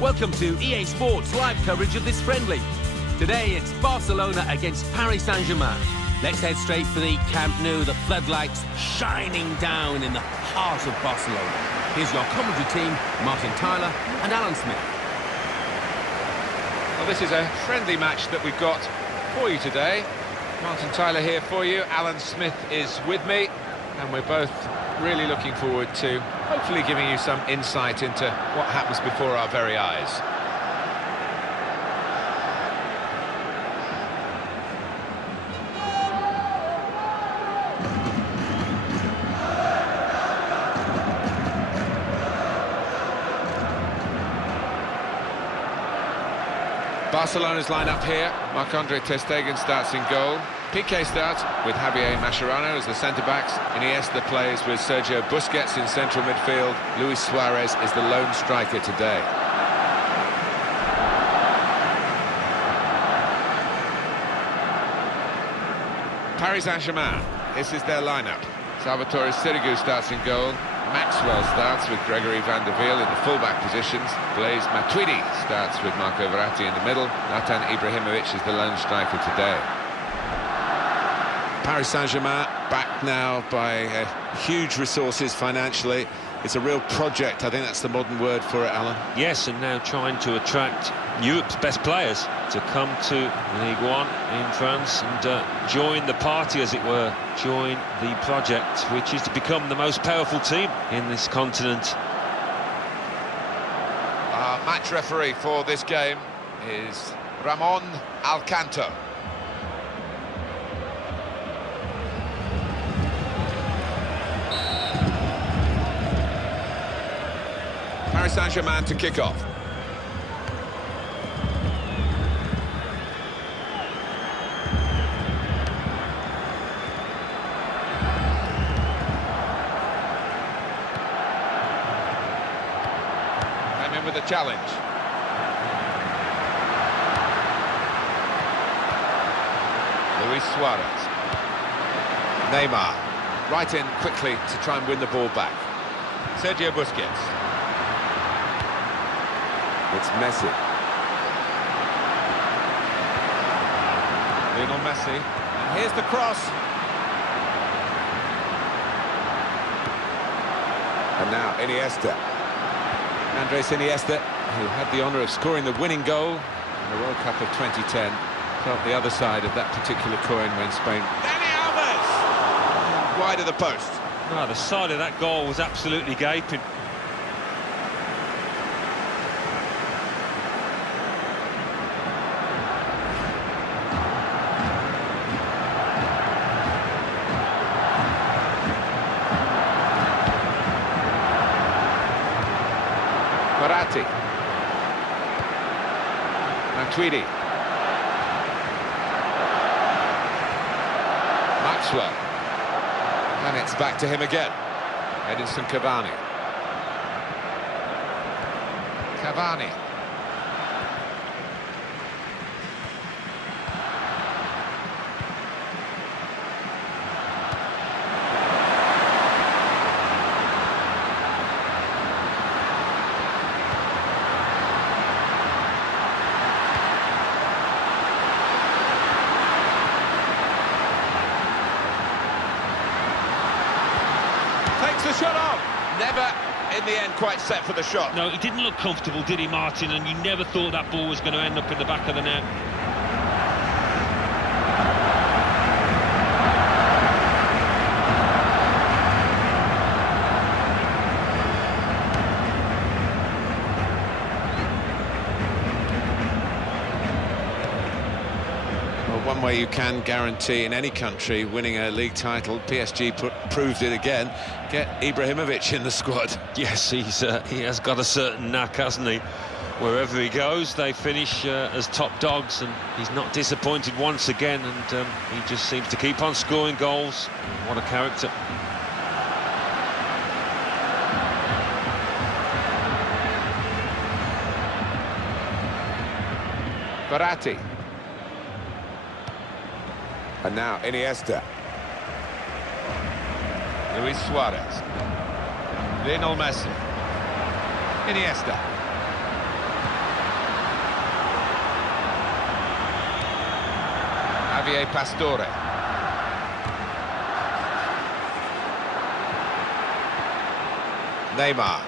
Welcome to EA Sports live coverage of this friendly. Today it's Barcelona against Paris Saint-Germain. Let's head straight for the Camp Nou, the floodlights shining down in the heart of Barcelona. Here's your commentary team, Martin Tyler and Alan Smith. Well, this is a friendly match that we've got for you today. Martin Tyler here for you, Alan Smith is with me, and we're both really looking forward to hopefully giving you some insight into what happens before our very eyes. Barcelona's line-up here. Marc-Andre ter Stegen starts in goal. Piqué starts with Javier Mascherano as the centre-backs. Iniesta plays with Sergio Busquets in central midfield. Luis Suarez is the lone striker today. Paris Saint-Germain, this is their line-up. Salvatore Sirigu starts in goal. Maxwell starts with Gregory van der Wiel in the full-back positions. Blaise Matuidi starts with Marco Verratti in the middle. Zlatan Ibrahimovic is the lone striker today. Paris Saint-Germain backed now by huge resources financially. It's a real project, I think that's the modern word for it, Alan. Yes, and now trying to attract Europe's best players to come to Ligue 1 in France and join the party, as it were, join the project, which is to become the most powerful team in this continent. Our match referee for this game is Ramon Alcanto. Paris Saint-Germain to kick off. Came in with a challenge. Luis Suarez. Neymar. Right in quickly to try and win the ball back. Sergio Busquets. It's Messi. Lionel Messi. And here's the cross. And now Iniesta. Andres Iniesta, who had the honour of scoring the winning goal in the World Cup of 2010, felt the other side of that particular coin when Spain... Dani Alves! Wide of the post. No, the side of that goal was absolutely gaping. Verratti. Matuidi. Maxwell. And it's back to him again. Edinson Cavani. Cavani. Takes the shot off. Never, in the end, quite set for the shot. No, he didn't look comfortable, did he, Martin? And you never thought that ball was going to end up in the back of the net. One way you can guarantee in any country winning a league title, PSG proved it again, get Ibrahimovic in the squad. Yes, he has got a certain knack, hasn't he? Wherever he goes, they finish as top dogs, and he's not disappointed once again, and he just seems to keep on scoring goals. What a character. Verratti. And now Iniesta. Luis Suarez. Lionel Messi. Iniesta. Javier Pastore. Neymar.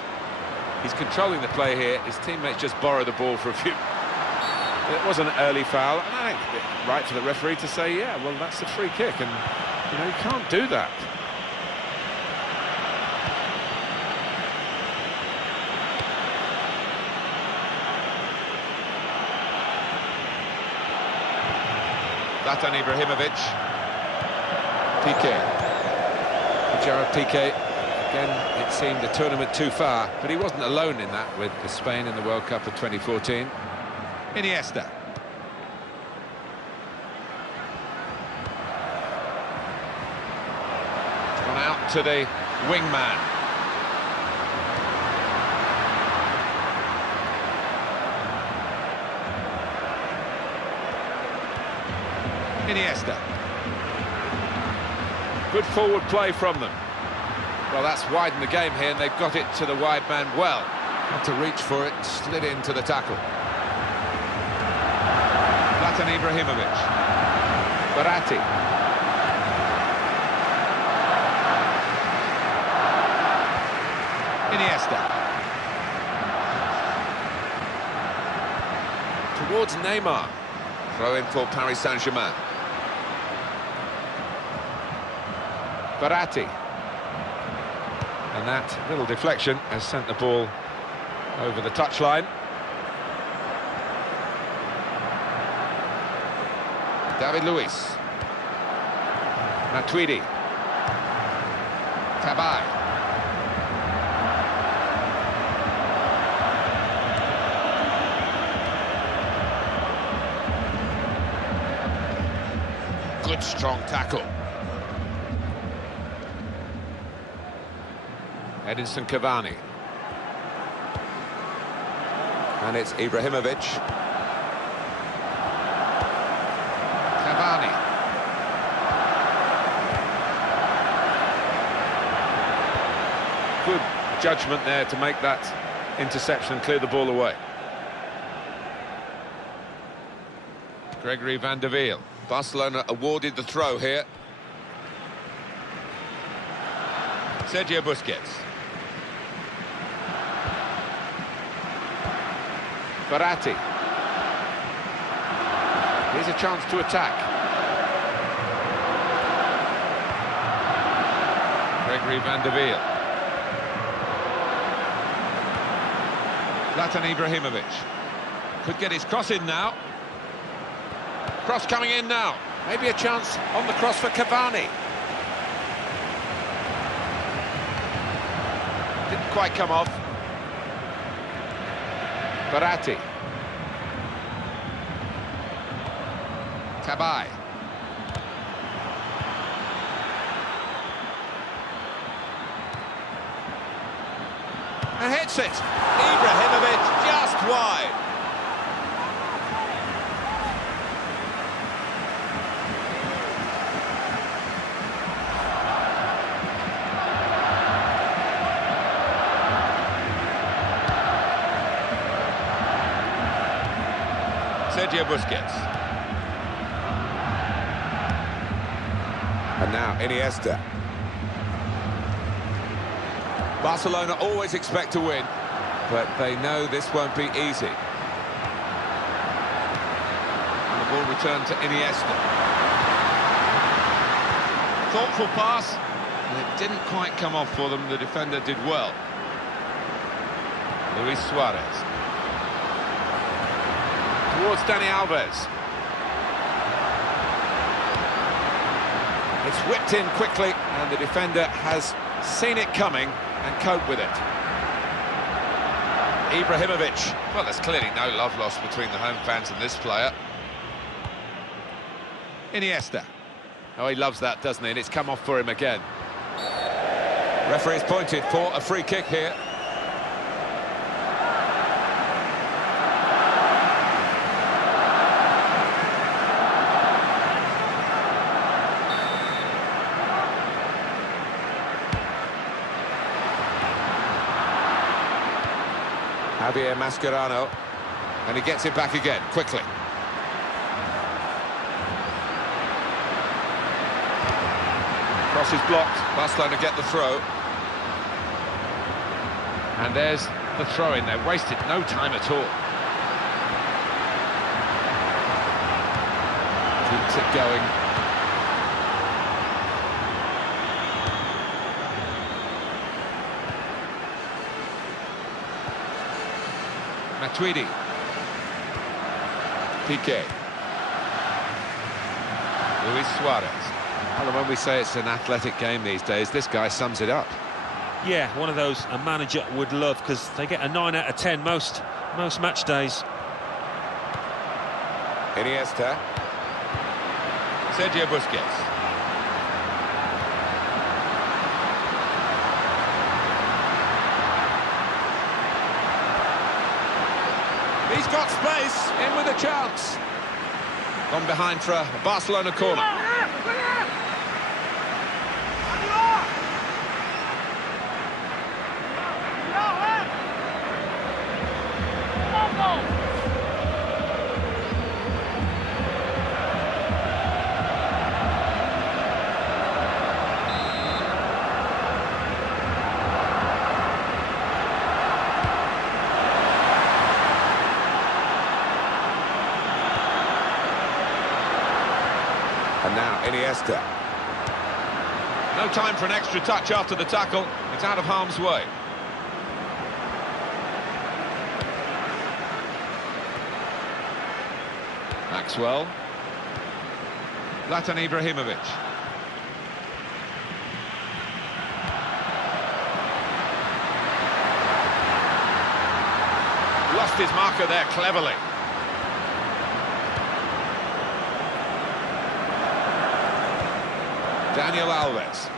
He's controlling the play here. His teammates just borrow the ball for a few. It was an early foul, and I think it's right for the referee to say, yeah, well, that's a free kick, and, you know, you can't do that. Zlatan Ibrahimovic. Piqué. Gerard Piqué. Again, it seemed a tournament too far, but he wasn't alone in that with Spain in the World Cup of 2014. Iniesta. Gone out to the wingman. Iniesta. Good forward play from them. Well, that's widened the game here, and they've got it to the wide man well. Had to reach for it, slid into the tackle. Zlatan Ibrahimovic. Verratti. Iniesta. Towards Neymar. Throw in for Paris Saint-Germain. Verratti. And that little deflection has sent the ball over the touchline. David Luiz. Matuidi. Tabai. Good strong tackle. Edinson Cavani. And it's Ibrahimovic. Cavani. Good judgment there to make that interception and clear the ball away. Gregory van der Wiel. Barcelona awarded the throw here. Sergio Busquets. Verratti. Here's a chance to attack. Gregory van der Wiel. Zlatan Ibrahimovic. Could get his cross in now. Cross coming in now. Maybe a chance on the cross for Cavani. Didn't quite come off. Verratti. Tabai. And hits it. Ibrahimovic just wide. Sergio Busquets. And now Iniesta. Barcelona always expect to win, but they know this won't be easy. And the ball returned to Iniesta. Thoughtful pass, and it didn't quite come off for them. The defender did well. Luis Suarez. Towards Dani Alves. It's whipped in quickly, and the defender has seen it coming and coped with it. Ibrahimovic. Well, there's clearly no love lost between the home fans and this player. Iniesta. Oh, he loves that, doesn't he? And it's come off for him again. Referee's pointed for a free kick here. Javier Mascherano, and he gets it back again, quickly. Cross is blocked. Barcelona get the throw. And there's the throw-in. They wasted no time at all. Keeps it going. Matuidi. Piqué. Luis Suarez. Well, when we say it's an athletic game these days, this guy sums it up. Yeah, one of those a manager would love, because they get a 9 out of 10 most match days. Iniesta. Sergio Busquets. He's got space, in with a chance. Gone behind for a Barcelona corner. And now Iniesta. No time for an extra touch after the tackle. It's out of harm's way. Maxwell. Zlatan Ibrahimovic. Lost his marker there cleverly. Daniel Alves.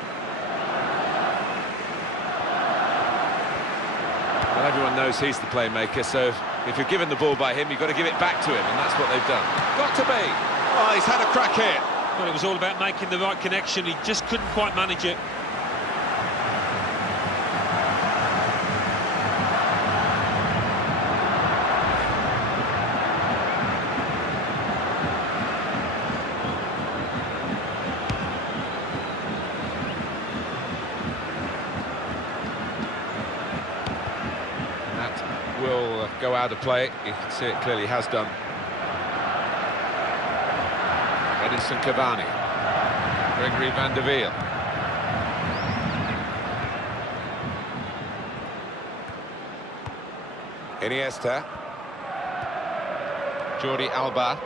Well, everyone knows he's the playmaker, so if you're given the ball by him, you've got to give it back to him, and that's what they've done. Got to be. Oh, he's had a crack here. Well, it was all about making the right connection. He just couldn't quite manage it. Will go out of play. You can see it clearly has done. Edinson Cavani. Gregory van der Wiel. Iniesta. Jordi Alba.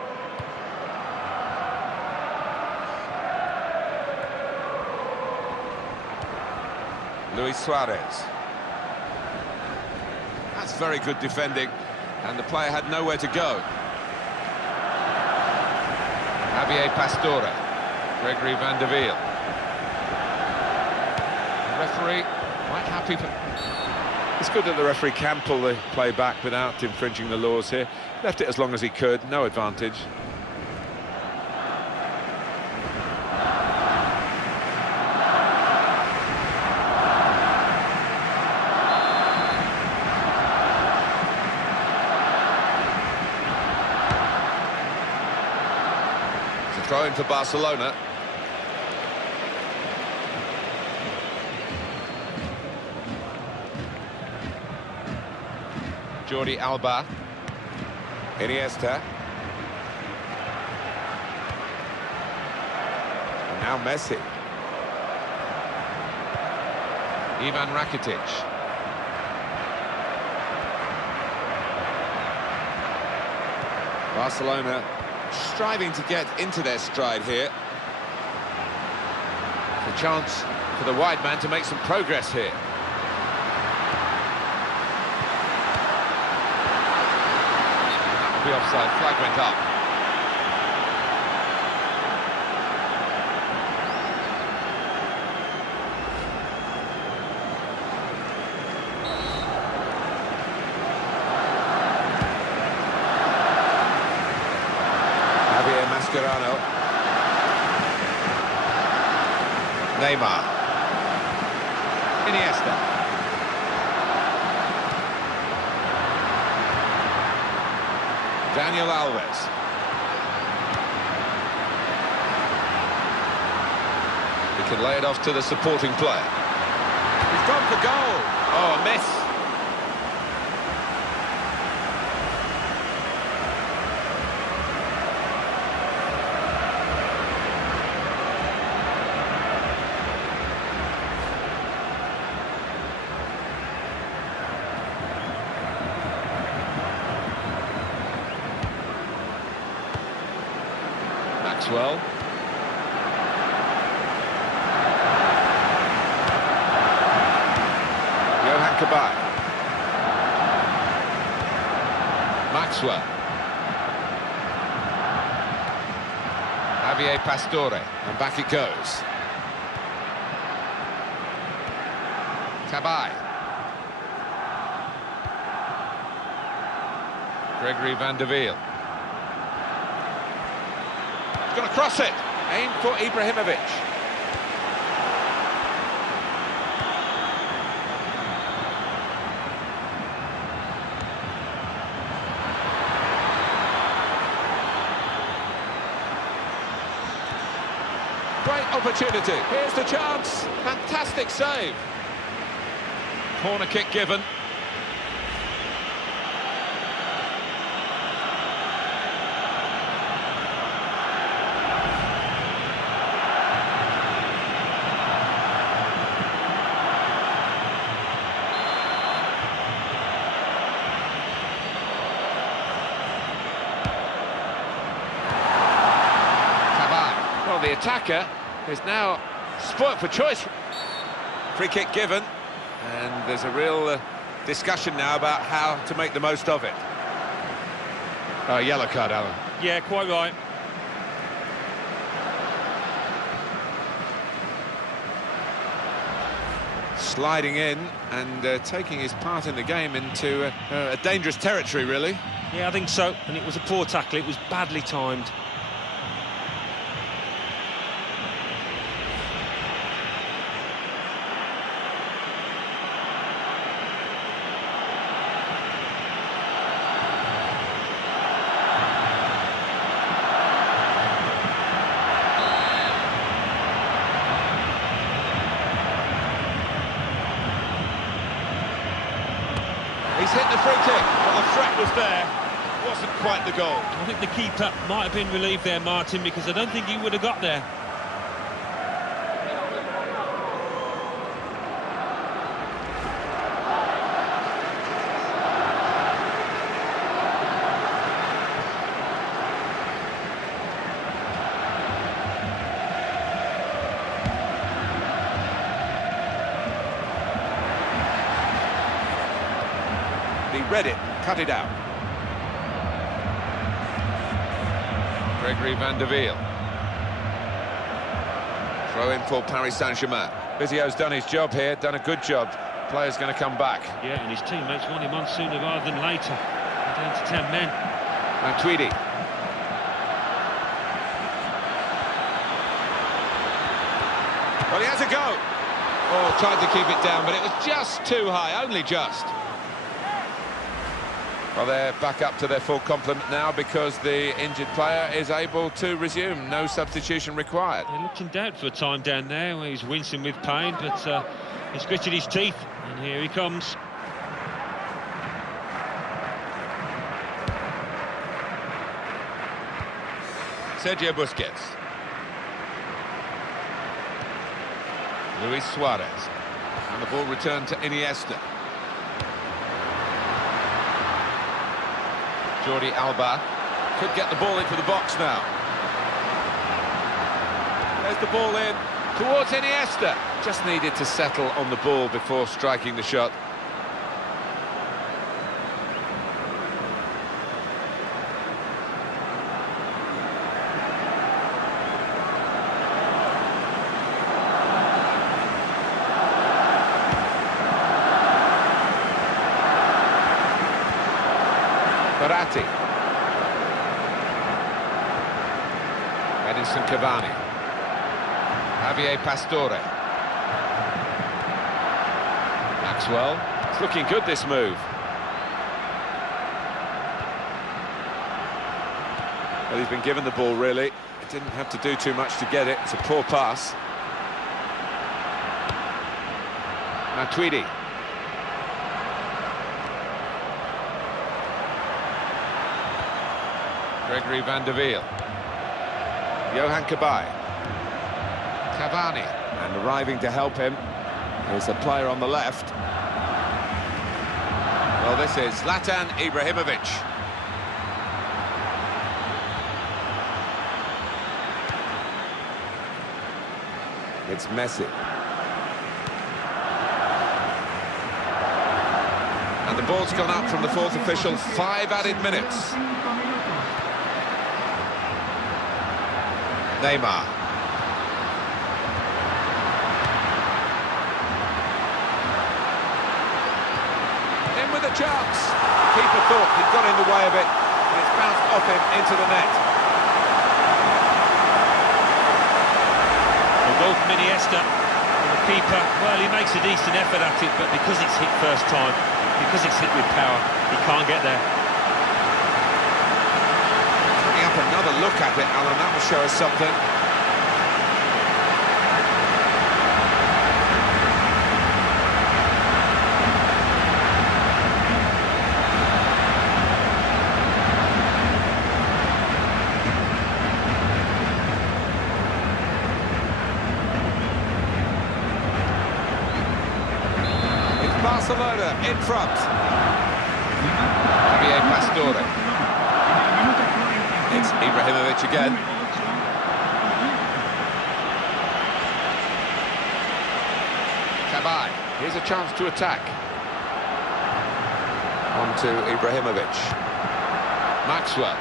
Luis Suarez. That's very good defending, and the player had nowhere to go. Javier Pastore, Gregory van der Wiel. The referee quite happy for... It's good that the referee can pull the play back without infringing the laws here. Left it as long as he could, no advantage. Throw in for Barcelona. Jordi Alba. Iniesta. And now Messi. Ivan Rakitic. Barcelona striving to get into their stride here. It's a chance for the wide man to make some progress here. That will be offside. Flag went up. Mascherano. Neymar. Iniesta. Daniel Alves. He can lay it off to the supporting player. He's gone for goal. Oh, a miss. Maxwell. Johan Kabay. Maxwell. Javier Pastore. And back it goes. Kabay. Gregory van der Wiel. He's going to cross it. Aim for Ibrahimovic. Great opportunity. Here's the chance. Fantastic save. Corner kick given. Well, the attacker is now spoilt for choice. Free kick given, and there's a real discussion now about how to make the most of it. Oh, yellow card, Alan. Yeah, quite right. Sliding in and taking his part in the game into a dangerous territory, really. Yeah, I think so. And it was a poor tackle. It was badly timed. He's hit the free kick, but the threat was there. Wasn't quite the goal. I think the keeper might have been relieved there, Martin, because I don't think he would have got there. He read it, cut it out. Gregory van der Wiel. Throw in for Paris Saint-Germain. Vizio's done his job here, done a good job. Player's going to come back. Yeah, and his teammates want him on sooner rather than later. They're down to 10 men. Matuidi. Well, he has a go. Oh, tried to keep it down, but it was just too high, only just. Well, they're back up to their full complement now because the injured player is able to resume. No substitution required. He looked in doubt for a time down there where he's wincing with pain, but he's gritted his teeth, and here he comes. Sergio Busquets. Luis Suarez. And the ball returned to Iniesta. Jordi Alba could get the ball into the box now. There's the ball in towards Iniesta. Just needed to settle on the ball before striking the shot. Verratti. Edinson Cavani. Javier Pastore. Maxwell. It's looking good, this move. Well, he's been given the ball, really. He didn't have to do too much to get it. It's a poor pass. Matuidi. Gregory van der Wiel. Johan Cabaye. Cavani. And arriving to help him is a player on the left. Well, this is Zlatan Ibrahimovic. It's Messi. And the ball's gone up from the fourth official. 5 added minutes. Neymar. In with a chance. Keeper thought he'd got in the way of it, and it's bounced off him into the net. A goal from Iniesta. The keeper, well, he makes a decent effort at it, but because it's hit first time, because it's hit with power, he can't get there. Coming up another look at it, Alan, that will show us something. Barcelona in front. Javier Pastore. It's Ibrahimovic again. Cabaye. Here's a chance to attack. On to Ibrahimovic. Maxwell.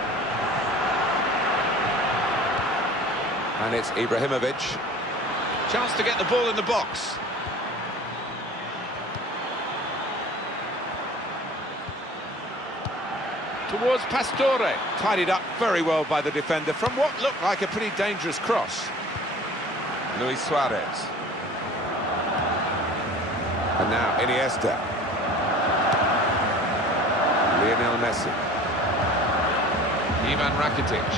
And it's Ibrahimovic. Chance to get the ball in the box. Towards Pastore. Tidied up very well by the defender from what looked like a pretty dangerous cross. Luis Suarez. And now Iniesta. Lionel Messi. Ivan Rakitic.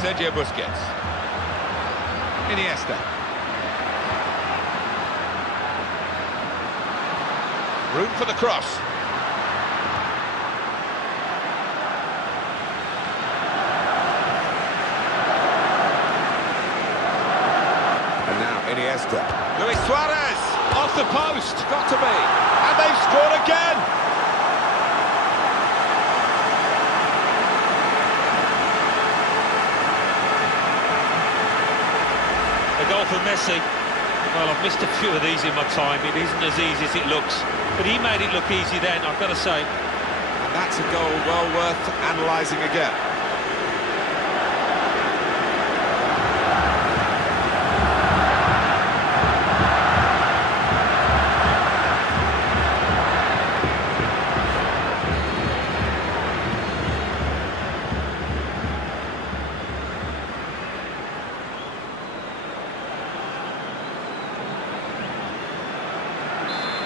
Sergio Busquets. Iniesta. Room for the cross. Iniesta. Luis Suarez off the post, got to be, and they've scored again. A goal for Messi. Well, I've missed a few of these in my time. It isn't as easy as it looks, but he made it look easy then, I've got to say. And that's a goal well worth analysing again.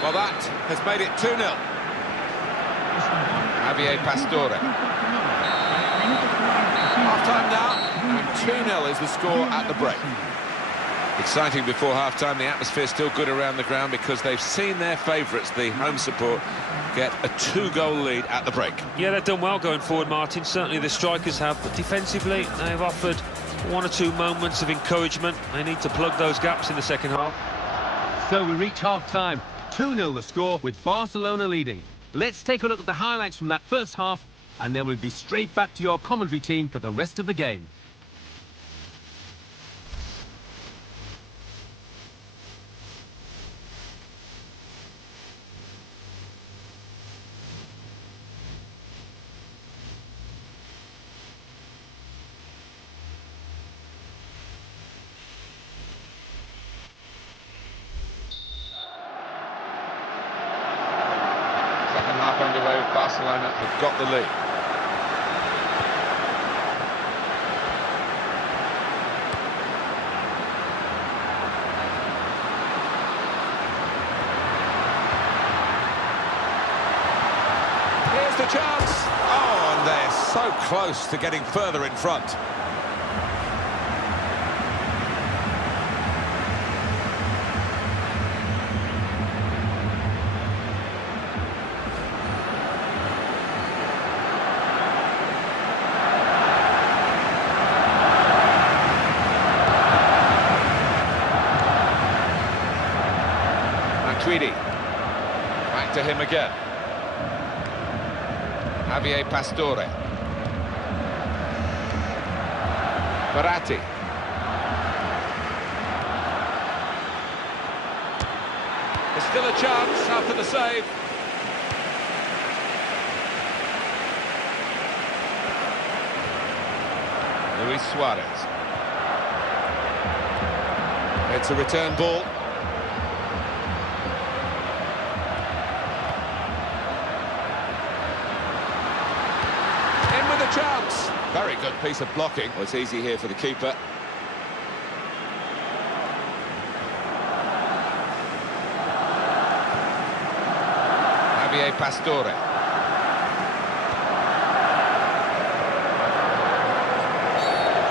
Well, that has made it 2-0. Javier Pastore. Half-time now, and 2-0 is the score at the break. Exciting before half-time. The atmosphere still good around the ground because they've seen their favourites, the home support, get a 2-goal lead at the break. Yeah, they've done well going forward, Martin. Certainly the strikers have, but defensively they've offered 1 or 2 moments of encouragement. They need to plug those gaps in the second half. So we reach half-time. 2-0 the score, with Barcelona leading. Let's take a look at the highlights from that first half, and then we'll be straight back to your commentary team for the rest of the game. Half underway with Barcelona have got the lead. Here's the chance. Oh, and they're so close to getting further in front. to him again. Javier Pastore. Verratti. There's still a chance after the save. Luis Suarez. It's a return ball. In with a chance. Very good piece of blocking. Well, it's easy here for the keeper. Javier Pastore.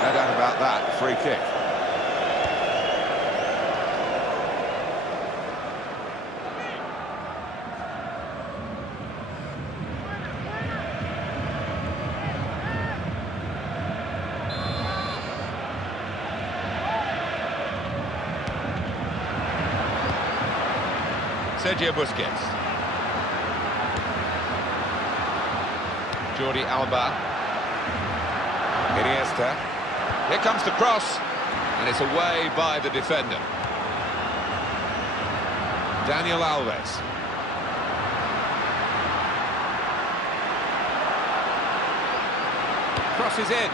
No doubt about that. Free kick. Sergio Busquets. Jordi Alba. Iniesta. Here comes the cross, and it's away by the defender. Daniel Alves. Crosses in.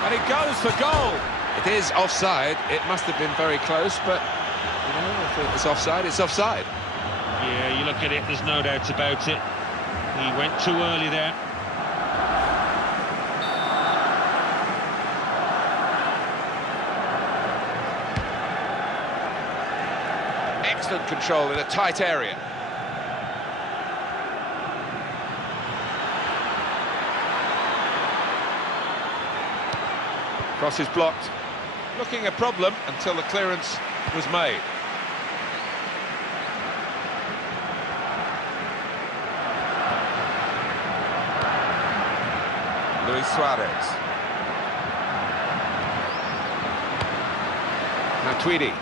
And he goes for goal. It is offside. It must have been very close, but, you know, if it's offside, it's offside. Yeah, you look at it, there's no doubt about it. He went too early there. Excellent control in a tight area. Cross is blocked. Looking a problem until the clearance was made. Luis Suarez. Matuidi.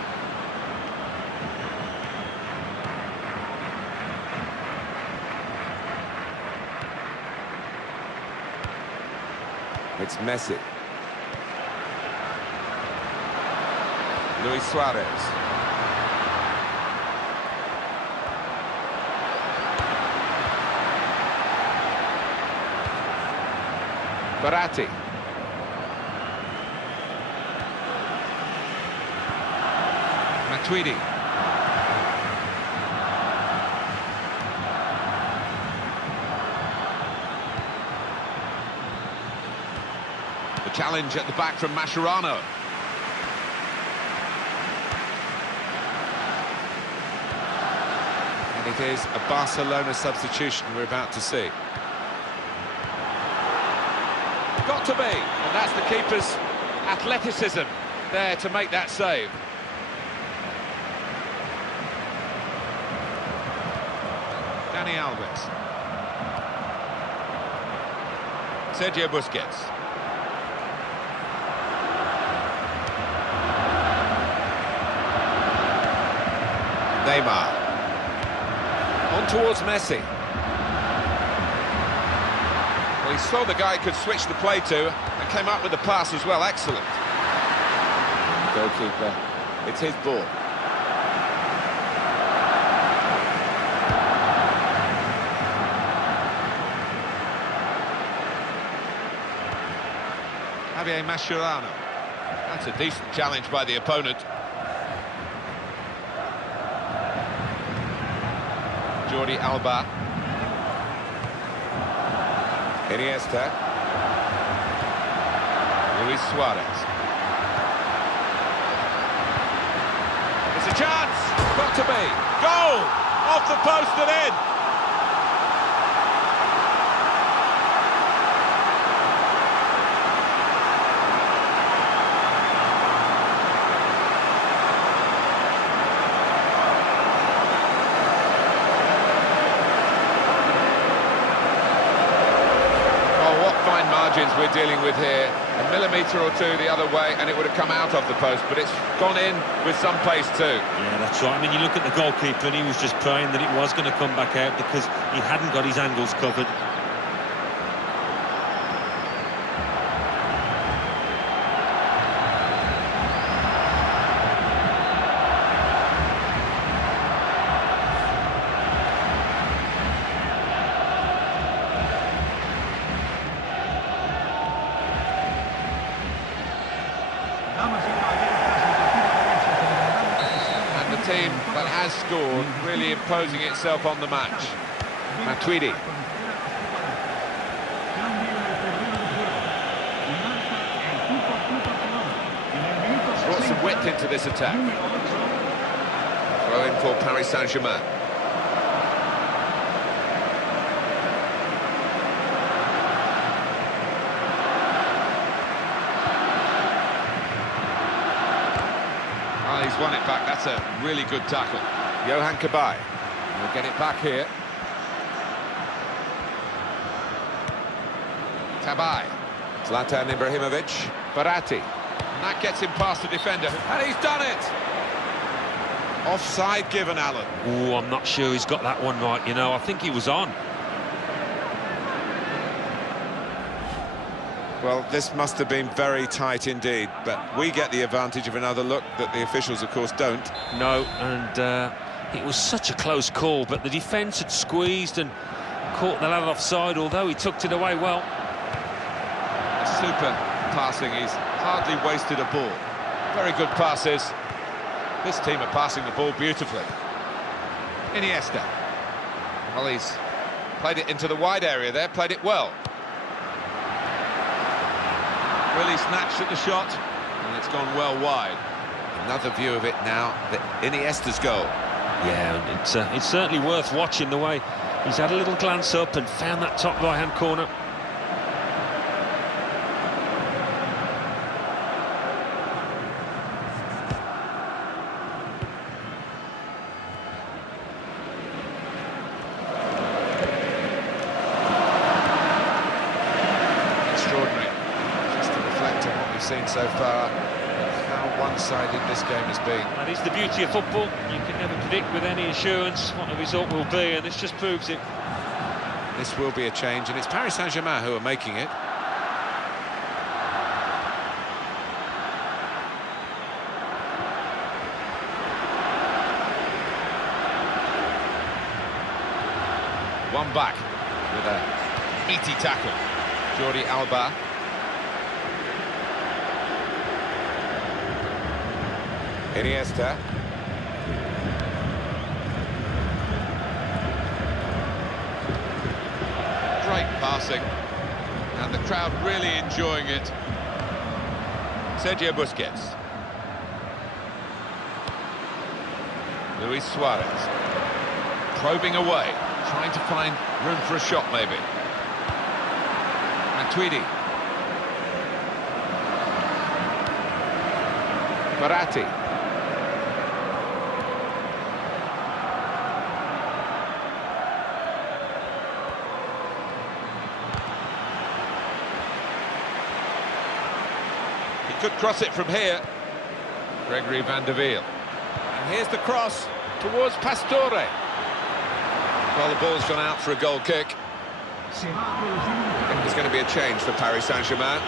It's Messi. Luis Suarez. Verratti. Matuidi. The challenge at the back from Mascherano. And it is a Barcelona substitution we're about to see. Got to be, and that's the keeper's athleticism there to make that save. Dani Alves. Sergio Busquets. Neymar. On towards Messi. Well, he saw the guy could switch the play to and came up with the pass as well. Excellent. Goalkeeper. It's his ball. Javier Mascherano. That's a decent challenge by the opponent. Jordi Alba. Iniesta. Luis Suarez. It's a chance! Got to be! Goal! Off the post and in! We're dealing with here, A millimetre or two the other way and it would have come out of the post, but it's gone in with some pace too. Yeah, that's right. I mean, you look at the goalkeeper and he was just praying that it was going to come back out because he hadn't got his angles covered. And the team that has scored really imposing itself on the match. Matuidi. Brought some width into this attack. Throw in for Paris Saint-Germain. Oh, he's won it back. That's a really good tackle. Johan Cabaye. We'll get it back here. Cabaye. Zlatan Ibrahimovic. Verratti. And that gets him past the defender. And he's done it! Offside given, Alan. Oh, I'm not sure he's got that one right, you know. I think he was on. Well, this must have been very tight indeed, but we get the advantage of another look that the officials, of course, don't. No, and it was such a close call, but the defence had squeezed and caught the lad offside, although he tucked it away well. Super passing. He's hardly wasted a ball. Very good passes. This team are passing the ball beautifully. Iniesta. Well, he's played it into the wide area there, played it well. Really snatched at the shot, and it's gone well wide. Another view of it now, the Iniesta's goal. Yeah, and it's certainly worth watching the way he's had a little glance up and found that top right-hand corner. Extraordinary. Just to reflect on what we've seen so far, how one-sided this game has been. That is the beauty of football. You can never predict with any assurance what the result will be, and this just proves it. This will be a change, and it's Paris Saint-Germain who are making it. One back with a meaty tackle. Jordi Alba. Iniesta. Great passing. And the crowd really enjoying it. Sergio Busquets. Luis Suarez. Probing away, trying to find room for a shot maybe. Matuidi. Verratti. He could cross it from here. Gregory van der Wiel. And here's the cross towards Pastore. Well, the ball's gone out for a goal kick. I think there's going to be a change for Paris Saint-Germain.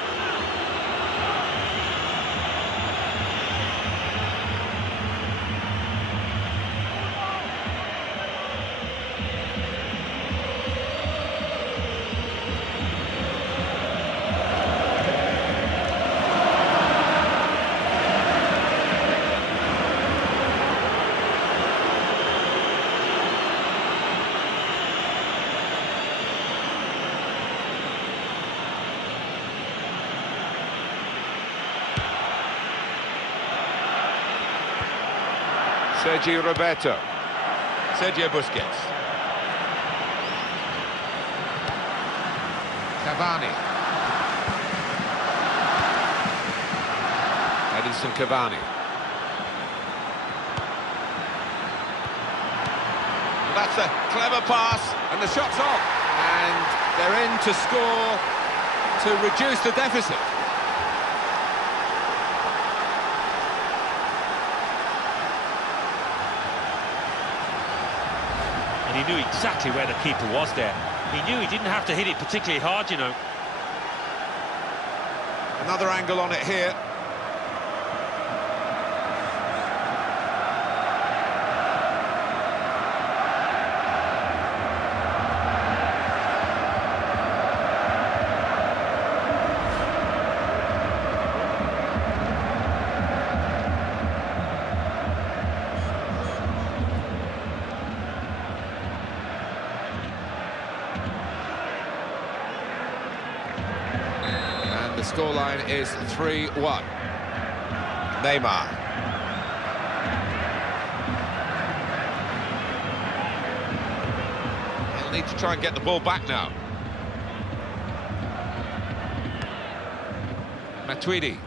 Sergio Roberto. Sergio Busquets. Cavani. Edinson Cavani. That's a clever pass, and the shot's on. And they're in to score to reduce the deficit. and he knew exactly where the keeper was there. He knew he didn't have to hit it particularly hard, you know. Another angle on it here. The scoreline is 3-1. Neymar. He'll need to try and get the ball back now. Matuidi.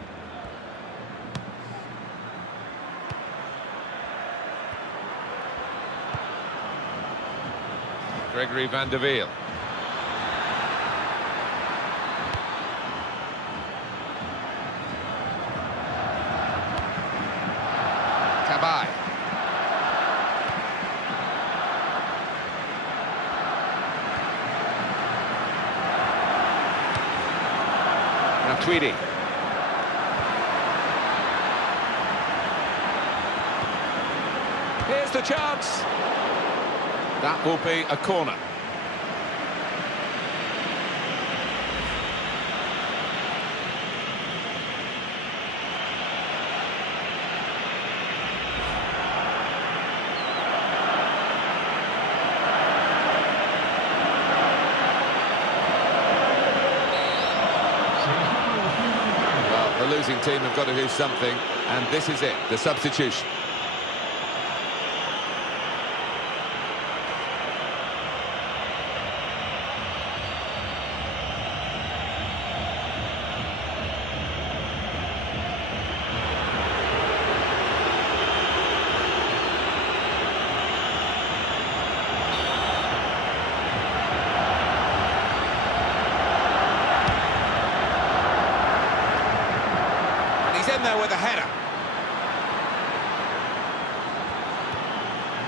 Gregory van der Wiel. Cabai. Matuidi. Here's the chance. That will be a corner. The losing team have got to do something, and this is it, the substitution. He's in there with a header.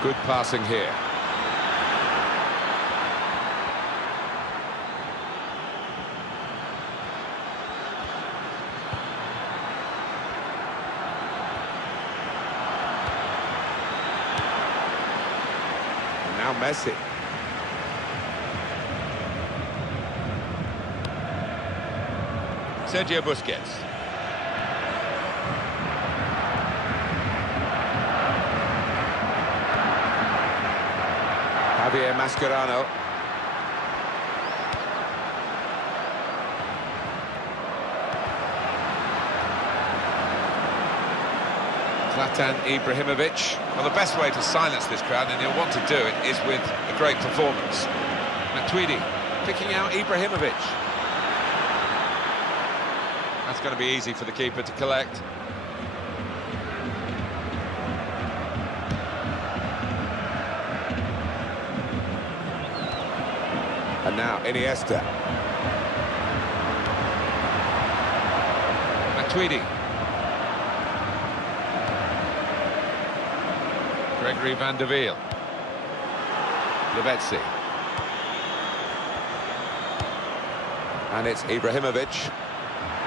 Good passing here. And now Messi. Sergio Busquets. Javier Mascherano. Zlatan Ibrahimovic. Well, the best way to silence this crowd, and he'll want to do it, is with a great performance. Matuidi picking out Ibrahimovic. That's going to be easy for the keeper to collect. And now Iniesta. Matuidi. Gregory van der Wiel. Lavezzi. And it's Ibrahimovic.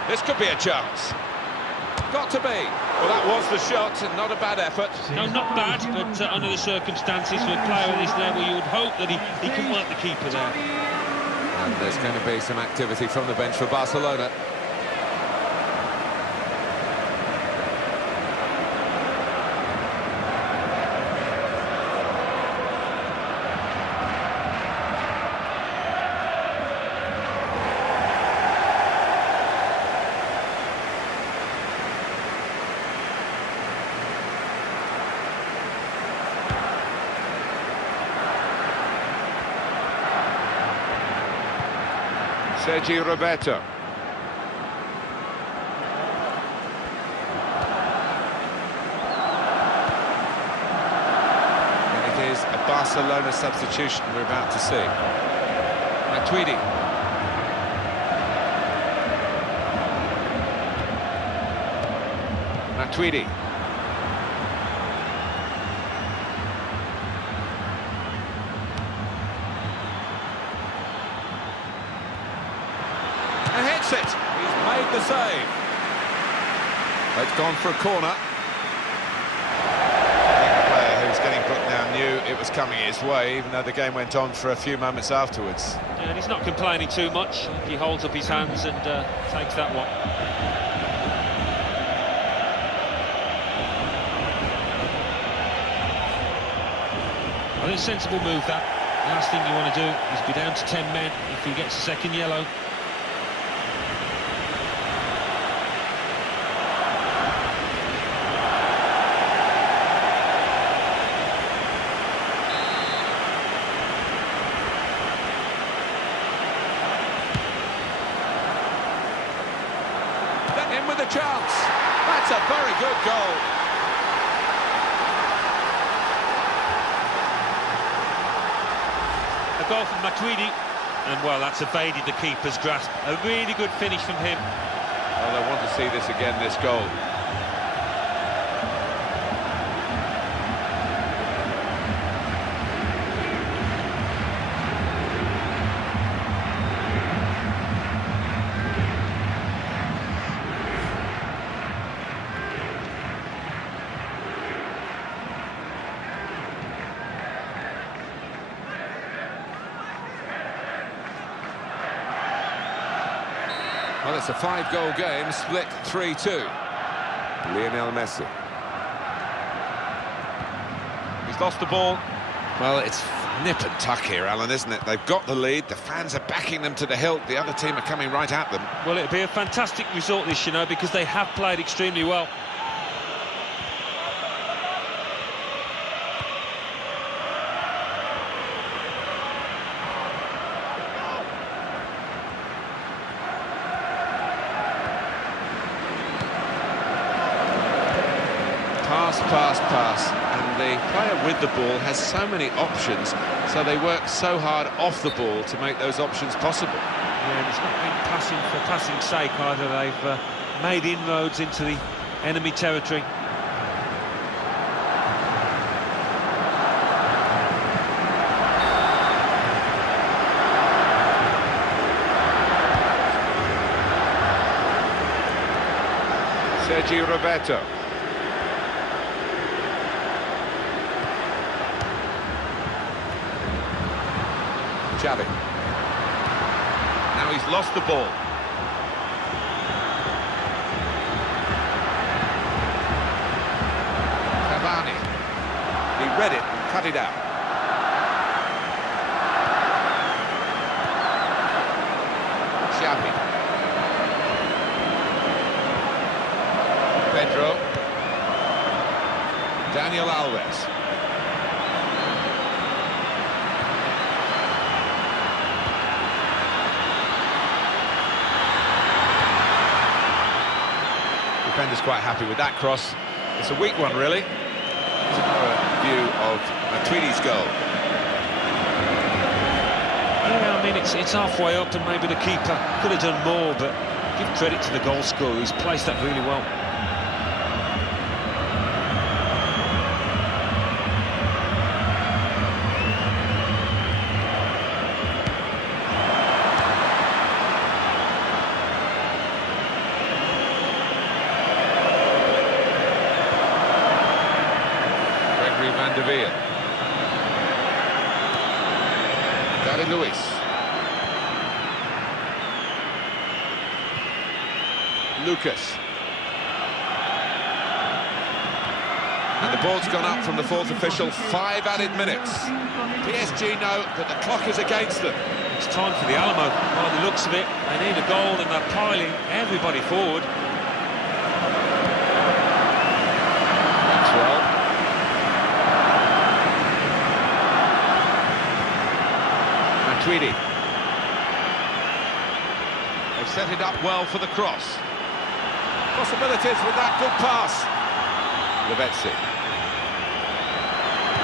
This could be a chance. Got to be. Well, that was the shot, and not a bad effort. No, not bad, but under the circumstances, for a player of this level, you would hope that he can work the keeper there. And there's going to be some activity from the bench for Barcelona. Sergi Roberto. And it is a Barcelona substitution we're about to see. Matuidi. Matuidi. stops it. He's made the save. It's gone for a corner. I think the player who's getting booked now knew it was coming his way, even though the game went on for a few moments afterwards. Yeah, and he's not complaining too much. He holds up his hands and takes that one. I think sensible move that. The last thing you want to do is be down to 10 men if he gets a second yellow. In with a chance. That's a very good goal. A goal from Matuidi, and well, that's evaded the keeper's grasp. A really good finish from him. Well, I want to see this again, this goal. Well, it's a 5-goal game, split 3-2. Lionel Messi. He's lost the ball. Well, it's nip and tuck here, Alan, isn't it? They've got the lead, the fans are backing them to the hilt, the other team are coming right at them. Well, it'd be a fantastic result this, you know, because they have played extremely well. Pass, and the player with the ball has so many options, so they work so hard off the ball to make those options possible. Yeah, and it's not been passing for passing's sake either. They've made inroads into the enemy territory. Sergi Roberto. Xavi. Now he's lost the ball. Cavani. He read it and cut it out. Xavi. Pedro. Daniel Alves. Defender's quite happy with that cross. It's a weak one, really. Here's another view of Matuidi's goal. Yeah, I mean, it's halfway up and maybe the keeper could have done more, but give credit to the goal scorer. He's placed that really well. David Luiz. Lucas. And the ball's gone up from the fourth official, 5 added minutes. PSG know that the clock is against them. It's time for the Alamo. By the looks of it, they need a goal and they're piling everybody forward. Matuidi. They've set it up well for the cross. Possibilities with that good pass. Lavezzi.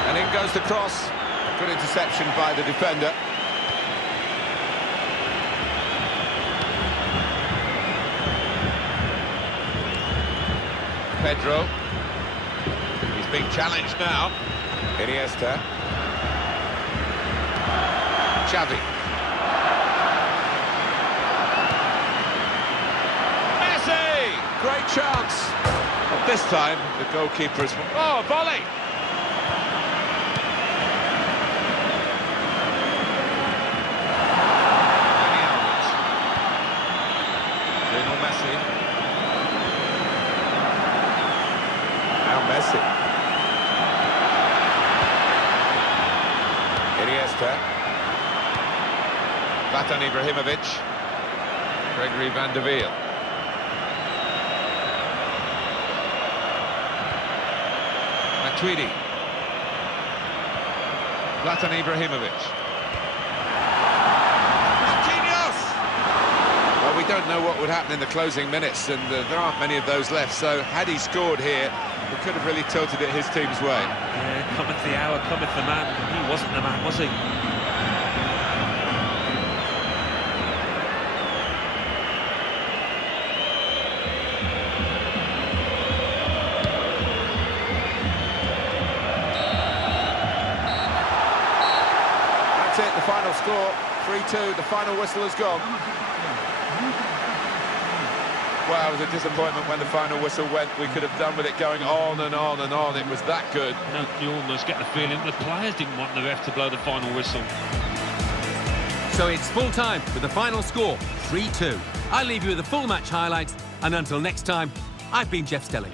And in goes the cross. Good interception by the defender. Pedro. He's being challenged now. Iniesta. Xavi. great chance. But this time, the goalkeeper is... Oh, a volley! Lionel Messi. Now Messi. Iniesta. Zlatan Ibrahimovic. Gregory van der Wiel. Matuidi. Zlatan Ibrahimovic. Marquinhos! Well, we don't know what would happen in the closing minutes, and there aren't many of those left, so had he scored here, it could have really tilted it his team's way. Yeah, cometh the hour, cometh the man. He wasn't the man, was he? That's it, the final score, 3-2, the final whistle has gone. Well, it was a disappointment when the final whistle went. We could have done with it going on and on and on. It was that good. No, you almost get the feeling the players didn't want the ref to blow the final whistle. So it's full time with the final score, 3-2. I leave you with the full match highlights, and until next time, I've been Jeff Stelling.